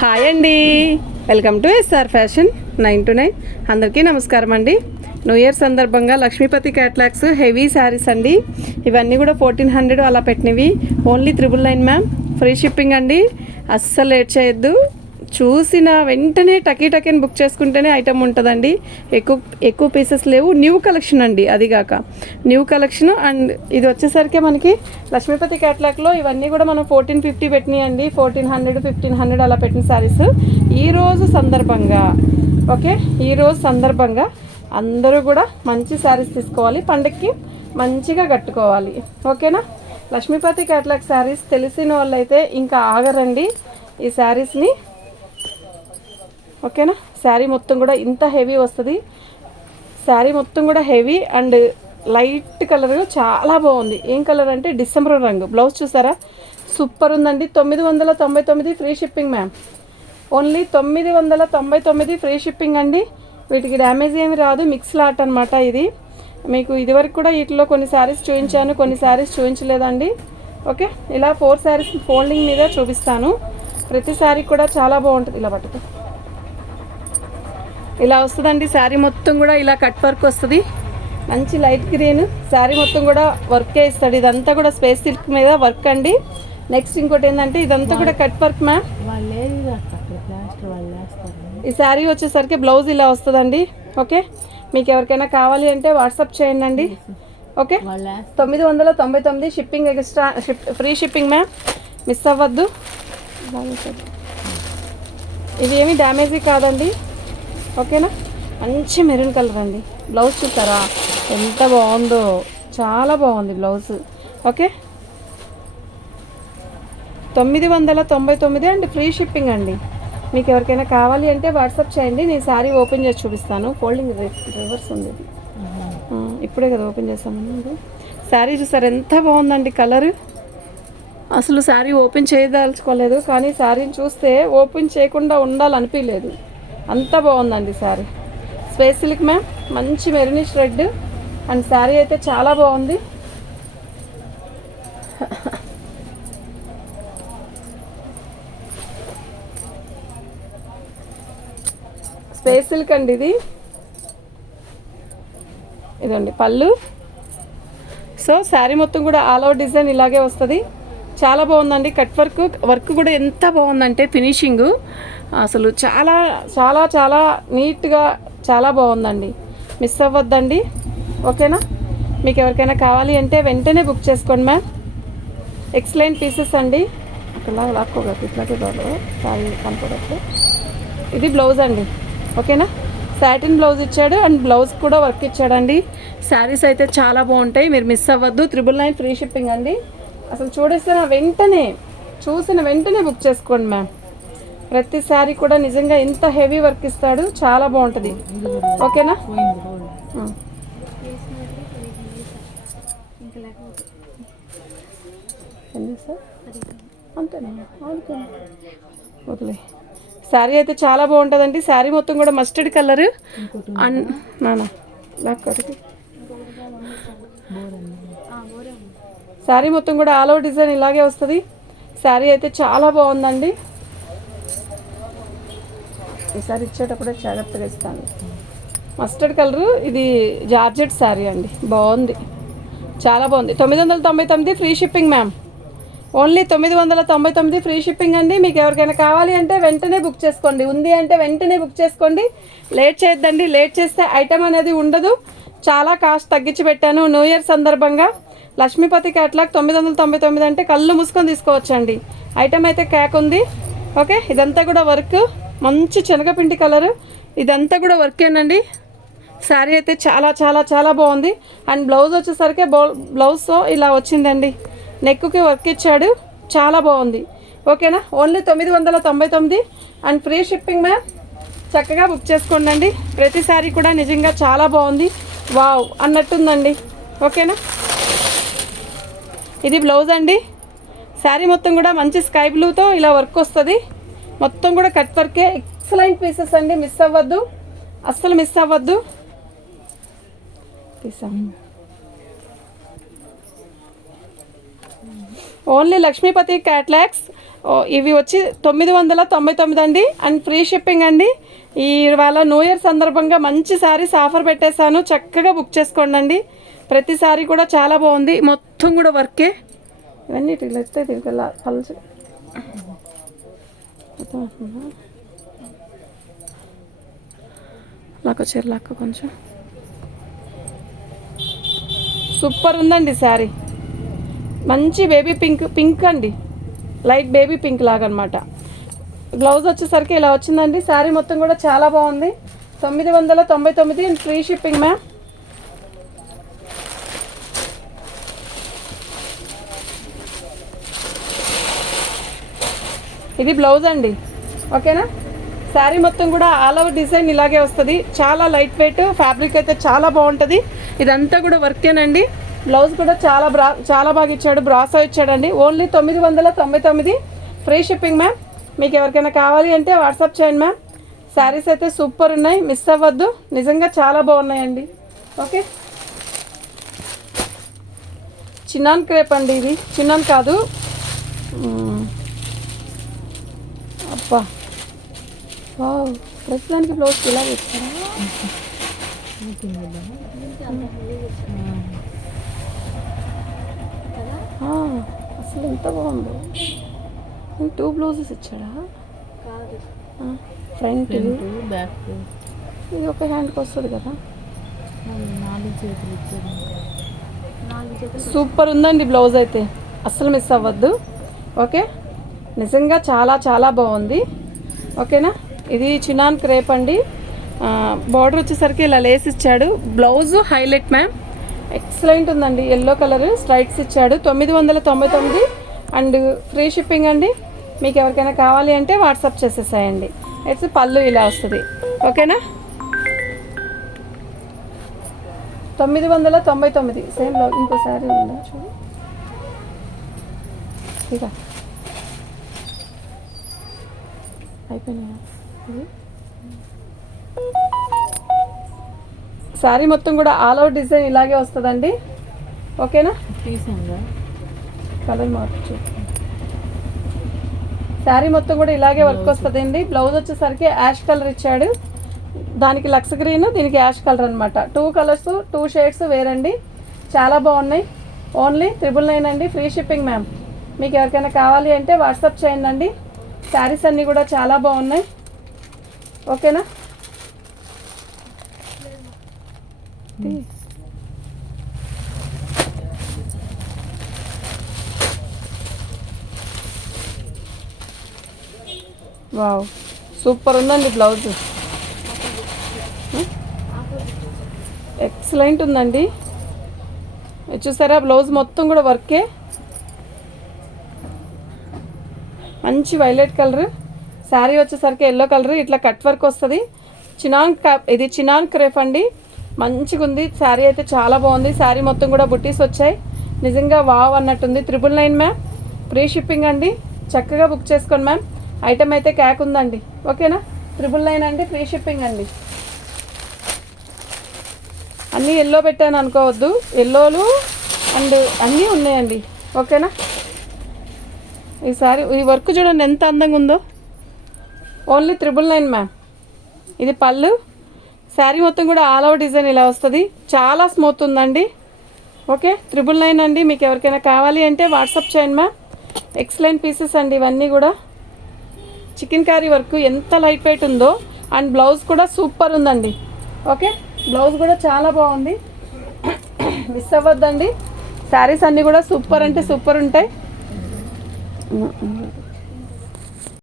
Hi అండి. Welcome to SR fashion nine two nine. అందరికీ నమస్కారం అండి. న్యూ ఇయర్ సందర్భంగా లక్ష్మీపతి క్యాట్లాగ్స్ హెవీ శారీస్ అండి. ఇవన్నీ కూడా ఫోర్టీన్ హండ్రెడ్ అలా పెట్టినవి. Only triple nine ma'am free shipping అండి. అస్సలు లేట్ చేయొద్దు. చూసిన వెంటనే టకీ టకీని బుక్ చేసుకుంటేనే ఐటమ్ ఉంటుందండి. ఎక్కువ ఎక్కువ పీసెస్ లేవు. న్యూ కలెక్షన్ అండి అది కాక న్యూ కలెక్షన్ అండ్ ఇది వచ్చేసరికి మనకి లక్ష్మీపతి క్యాట్లాగ్లో ఇవన్నీ కూడా మనం ఫోర్టీన్ ఫిఫ్టీ పెట్టినాయండి. ఫోర్టీన్ హండ్రెడ్ ఫిఫ్టీన్ హండ్రెడ్ అలా పెట్టిన శారీస్ ఈరోజు సందర్భంగా ఓకే? ఈరోజు సందర్భంగా అందరూ కూడా మంచి శారీస్ తీసుకోవాలి. పండక్కి మంచిగా కట్టుకోవాలి. ఓకేనా? లక్ష్మీపతి క్యాట్లాగ్ శారీస్ తెలిసిన వాళ్ళైతే ఇంకా ఆగరండి. ఈ శారీస్ని ఓకేనా? శారీ మొత్తం కూడా ఇంత హెవీ వస్తుంది. శారీ మొత్తం కూడా హెవీ అండ్ లైట్ కలర్ చాలా బాగుంది. ఏం కలర్ అంటే డిసెంబర్ రంగు. బ్లౌజ్ చూసారా? సూపర్ ఉందండి. తొమ్మిది వందల తొంభై తొమ్మిది ఫ్రీ షిప్పింగ్ మ్యామ్ ఓన్లీ తొమ్మిది వందల తొంభై తొమ్మిది ఫ్రీ షిప్పింగ్ అండి. వీటికి డ్యామేజ్ ఏమి రాదు. మిక్స్ లాట్ అనమాట ఇది. మీకు ఇదివరకు కూడా వీటిలో కొన్ని శారీస్ చూపించాను. కొన్ని శారీస్ చూపించలేదండి. ఓకే? ఇలా ఫోర్ శారీస్ ఫోల్డింగ్ మీద చూపిస్తాను. ప్రతి శారీ కూడా చాలా బాగుంటుంది. ఇలా పట్టుకో. ఇలా వస్తుందండి శారీ మొత్తం కూడా ఇలా కట్ వర్క్ వస్తుంది. మంచి లైట్ గ్రీన్ శారీ మొత్తం కూడా వర్కే ఇస్తాడు. ఇదంతా కూడా స్పేస్ సిల్క్ మీద వర్క్ అండి. నెక్స్ట్ ఇంకోటి ఏంటంటే ఇదంతా కూడా కట్ వర్క్ మ్యామ్. ఈ శారీ వచ్చేసరికి బ్లౌజ్ ఇలా వస్తుందండి. ఓకే? మీకు ఎవరికైనా కావాలి అంటే వాట్సాప్ చేయండి అండి. ఓకే? తొమ్మిది వందల తొంభై తొమ్మిది shipping extra ship free shipping ma'am. Miss అవ్వద్దు. ఇది ఏమి డ్యామేజీ కాదండి. ఓకేనా? మంచి మెరూన్ కలర్ అండి. బ్లౌజ్ చూసారా ఎంత బాగుందో. చాలా బాగుంది బ్లౌజ్. ఓకే? తొమ్మిది వందల తొంభై తొమ్మిది అండ్ ఫ్రీ షిప్పింగ్ అండి. మీకు ఎవరికైనా కావాలి అంటే వాట్సాప్ చేయండి. నేను శారీ ఓపెన్ చేసి చూపిస్తాను. ఫోల్డింగ్ రివర్స్ ఉంది. ఇప్పుడే కదా ఓపెన్ చేసాము శారీ చూసారు? ఎంత బాగుందండి కలర్. అసలు శారీ ఓపెన్ చేయదలుచుకోలేదు. కానీ శారీని చూస్తే ఓపెన్ చేయకుండా ఉండాలనిపించలేదు అంత బాగుందండి శారీ. స్పేస్ సిల్క్ మ్యామ్ మంచి మెరినిష్ రెడ్ అండ్ శారీ అయితే చాలా బాగుంది. స్పేస్ సిల్క్ అండి ఇది. ఇదండి పళ్ళు. సో శారీ మొత్తం కూడా ఆల్ ఓవర్ డిజైన్ ఇలాగే వస్తుంది. చాలా బాగుందండి. కట్ వర్క్ వర్క్ కూడా ఎంత బాగుందంటే ఫినిషింగ్. అసలు చాలా చాలా చాలా నీట్గా చాలా బాగుందండి. మిస్ అవ్వద్దండి. ఓకేనా? మీకు ఎవరికైనా కావాలి అంటే వెంటనే బుక్ చేసుకోండి మ్యామ్ ఎక్సలెంట్ పీసెస్ అండి. అట్లా లాక్కోగలరు ఇట్లాగే బాగా సారీ కనపడట్లు ఇది బ్లౌజ్ అండి. ఓకేనా? సాటిన్ బ్లౌజ్ ఇచ్చాడు అండ్ బ్లౌజ్ కూడా వర్క్ ఇచ్చాడండి. శారీస్ అయితే చాలా బాగుంటాయి. మీరు మిస్ అవ్వద్దు. త్రిబుల్ నైన్ ఫ్రీ షిప్పింగ్ అండి. అసలు చూడేసిన వెంటనే చూసిన వెంటనే బుక్ చేసుకోండి మ్యామ్ ప్రతి శారీ కూడా నిజంగా ఇంత హెవీ వర్క్ ఇస్తాడు చాలా బాగుంటుంది. ఓకేనా అంతేనా? వదిలే. శారీ అయితే చాలా బాగుంటుందండి. శారీ మొత్తం కూడా మస్టర్డ్ కలర్ అండ్ నానా బ్లాక్ కలర్ శారీ మొత్తం కూడా ఆల్ ఓవర్ డిజైన్ ఇలాగే వస్తుంది. శారీ అయితే చాలా బాగుందండి. ఈసారి ఇచ్చేటప్పుడే జాగ్రత్తగా ఇస్తాను. మస్టర్డ్ కలరు ఇది జార్జెట్ శారీ అండి. బాగుంది. చాలా బాగుంది. తొమ్మిది వందల తొంభై తొమ్మిది ఫ్రీ షిప్పింగ్ మ్యామ్ ఓన్లీ తొమ్మిది వందల తొంభై తొమ్మిది ఫ్రీ షిప్పింగ్ అండి. మీకు ఎవరికైనా కావాలి అంటే వెంటనే బుక్ చేసుకోండి. ఉంది అంటే వెంటనే బుక్ చేసుకోండి. లేట్ చేయొద్దండి. లేట్ చేస్తే ఐటమ్ అనేది ఉండదు. చాలా కాస్ట్ తగ్గించి పెట్టాను. న్యూ ఇయర్ సందర్భంగా. లక్ష్మీపతి క్యాట్లాగ్ తొమ్మిది వందల తొంభై తొమ్మిది అంటే కళ్ళు మూసుకొని తీసుకోవచ్చండి. ఐటమ్ అయితే క్యాక్ ఉంది. ఓకే ఇదంతా కూడా వర్క్ మంచి శనగపిండి కలర్ ఇదంతా కూడా వర్కేనండి శారీ అయితే చాలా చాలా చాలా బాగుంది. అండ్ బ్లౌజ్ వచ్చేసరికి బ్లౌజ్ ఇలా వచ్చిందండి. నెక్కి వర్క్ ఇచ్చాడు. చాలా బాగుంది. ఓకేనా ఓన్లీ తొమ్మిది వందల తొంభై తొమ్మిది. అండ్ ఫ్రీ షిప్పింగ్ మ్యామ్ చక్కగా బుక్ చేసుకోండి ప్రతి శారీ కూడా నిజంగా చాలా బాగుంది. వావ్ అన్నట్టుందండి. ఓకేనా ఇది బ్లౌజ్ అండి. శారీ మొత్తం కూడా మంచి స్కై బ్లూతో ఇలా వర్క్ వస్తుంది. మొత్తం కూడా కట్ వర్కే. ఎక్సలెంట్ పీసెస్ అండి. మిస్ అవ్వద్దు. అస్సలు మిస్ అవ్వద్దు. తీసాం. ఓన్లీ లక్ష్మీపతి క్యాట్లాగ్స్ ఓ, ఇవి వచ్చి తొమ్మిది వందల తొంభై తొమ్మిది అండి. అండ్ ఫ్రీ షిప్పింగ్ అండి. ఈ ఇవాళ న్యూ ఇయర్ సందర్భంగా మంచి శారీస్ ఆఫర్ పెట్టేశాను. చక్కగా బుక్ చేసుకోండి అండి ప్రతి కూడా చాలా బాగుంది. మొత్తం కూడా వర్కే? ఇవన్నీ ఇట్లా ఎత్తే దీనికి ఇలా పలుచు. అర్థమవుతుందా? లాక్ వచ్చారు లాక్ కొంచెం. సూపర్ ఉందండి శారీ. మంచి బేబీ పింక్ పింక్ అండి. లైట్ బేబీ పింక్ లాగా అనమాట బ్లౌజ్ వచ్చేసరికి ఇలా వచ్చిందండి. శారీ మొత్తం కూడా చాలా బాగుంది. తొమ్మిది వందల తొంభై తొమ్మిది ఫ్రీ షిప్పింగ్ మ్యామ్. ఇది బ్లౌజ్ అండి. ఓకేనా? శారీ మొత్తం కూడా ఆల్ ఓవర్ డిజైన్ ఇలాగే వస్తుంది. చాలా లైట్ వెయిట్ ఫ్యాబ్రిక్ అయితే చాలా బాగుంటుంది. ఇదంతా కూడా వర్కేనండి. బ్లౌజ్ కూడా చాలా బ్రా చాలా బాగా ఇచ్చాడు బ్రాసో ఇచ్చాడండి. ఓన్లీ తొమ్మిది వందల తొంభై తొమ్మిది. Free shipping ma'am. మీకు ఎవరికైనా కావాలి అంటే వాట్సాప్ చేయండి మ్యామ్. శారీస్ అయితే సూపర్ ఉన్నాయి. మిస్ అవ్వద్దు. నిజంగా చాలా బాగున్నాయండి. ఓకే? చిన్నాన్ క్రేప్ అండి ఇది. చిన్నాన్ కాదు. ప్రతిదానికి బ్లౌజ్ ఇలా ఆ, అసలు ఎంత బాగుందో. టూ బ్లౌజెస్ ఇచ్చాడా? ఫ్రంట్ బ్యాక్ ఇది ఒక హ్యాండ్కి వస్తుంది కదా? నాలుగు చేతులు ఇచ్చారు సూపర్ ఉందండి బ్లౌజ్ అయితే. అస్సలు మిస్ అవ్వద్దు. ఓకే? నిజంగా చాలా చాలా బాగుంది. ఓకేనా? ఇది చినాన్ క్రేప్ అండి. బార్డర్ వచ్చేసరికి ఇలా లేస్ ఇచ్చాడు. Blouse highlight ma'am. ఎక్సలెంట్ ఉందండి. ఎల్లో కలర్ స్ట్రైట్స్ ఇచ్చాడు. తొమ్మిది వందల తొంభై తొమ్మిది అండ్ ఫ్రీ షిప్పింగ్ అండి. మీకు ఎవరికైనా కావాలి అంటే వాట్సాప్ చేసేసాయండి. ఎట్స్ పళ్ళు ఇలా వస్తుంది. ఓకేనా? తొమ్మిది వందల తొంభై తొమ్మిది. సేమ్ ఇంకోసారి ఉందా? చూడు. ఇక అయిపోయినాయా? శారీ మొత్తం కూడా ఆల్ అవుట్ డిజైన్ ఇలాగే వస్తుందండి. ఓకేనా? కలర్ మార్చు. శారీ మొత్తం కూడా ఇలాగే వర్క్ వస్తుందండి. బ్లౌజ్ వచ్చేసరికి యాష్ కలర్ ఇచ్చాడు. దానికి లక్స్ గ్రీన్ దీనికి యాష్ కలర్ అనమాట టూ కలర్స్ టూ షేడ్స్ వేరండి. చాలా బాగున్నాయి. ఓన్లీ త్రిబుల్ నైన్ అండి. ఫ్రీ షిప్పింగ్ మ్యామ్ మీకు ఎవరికైనా కావాలి అంటే వాట్సాప్ చేయండి అండి. శారీస్ అన్నీ కూడా చాలా బాగున్నాయి. ఓకేనా? వావ్ సూపర్ ఉందండి బ్లౌజ్. ఎక్సలెంట్ ఉందండి. ఇది చూసారా బ్లౌజ్ మొత్తం కూడా వర్కే మంచి వైలెట్ కలర్. శారీ వచ్చేసరికి ఎల్లో కలర్. ఇట్లా కట్ వర్క్ వస్తుంది. చినాన్ ఇది చినాన్ క్రేఫ్ అండి. మంచిగా ఉంది. శారీ అయితే చాలా బాగుంది. శారీ మొత్తం కూడా బుట్టీస్ వచ్చాయి. నిజంగా వావ్ అన్నట్టుంది. Triple nine ma'am free shipping అండి. చక్కగా బుక్ చేసుకోండి మ్యామ్ ఐటమ్ అయితే క్యాక్ ఉందండి. ఓకేనా త్రిబుల్ నైన్ అండి. ఫ్రీ షిప్పింగ్ అండి. అన్నీ ఎల్లో పెట్టాను అనుకోవద్దు. ఎల్లోలు అండ్ అన్నీ ఉన్నాయండి. ఓకేనా ఈసారి ఈ వర్క్ చూడండి ఎంత అందంగా ఉందో. ఓన్లీ త్రిబుల్ నైన్ మ్యామ్ ఇది పళ్ళు. శారీ మొత్తం కూడా ఆల్ ఓవర్ డిజైన్ ఇలా వస్తుంది. చాలా స్మూత్ ఉందండి. ఓకే త్రిబుల్ నైన్ అండి. మీకు ఎవరికైనా కావాలి అంటే వాట్సాప్ చేయండి మ్యామ్ ఎక్సలెంట్ పీసెస్ అండి ఇవన్నీ కూడా. చికెన్ కర్రీ వర్క్ ఎంత లైట్ వెయిట్ ఉందో. అండ్ బ్లౌజ్ కూడా సూపర్ ఉందండి. ఓకే బ్లౌజ్ కూడా చాలా బాగుంది. మిస్ అవ్వద్దండి. శారీస్ అన్నీ కూడా సూపర్ అంటే సూపర్ ఉంటాయి. 嗯嗯。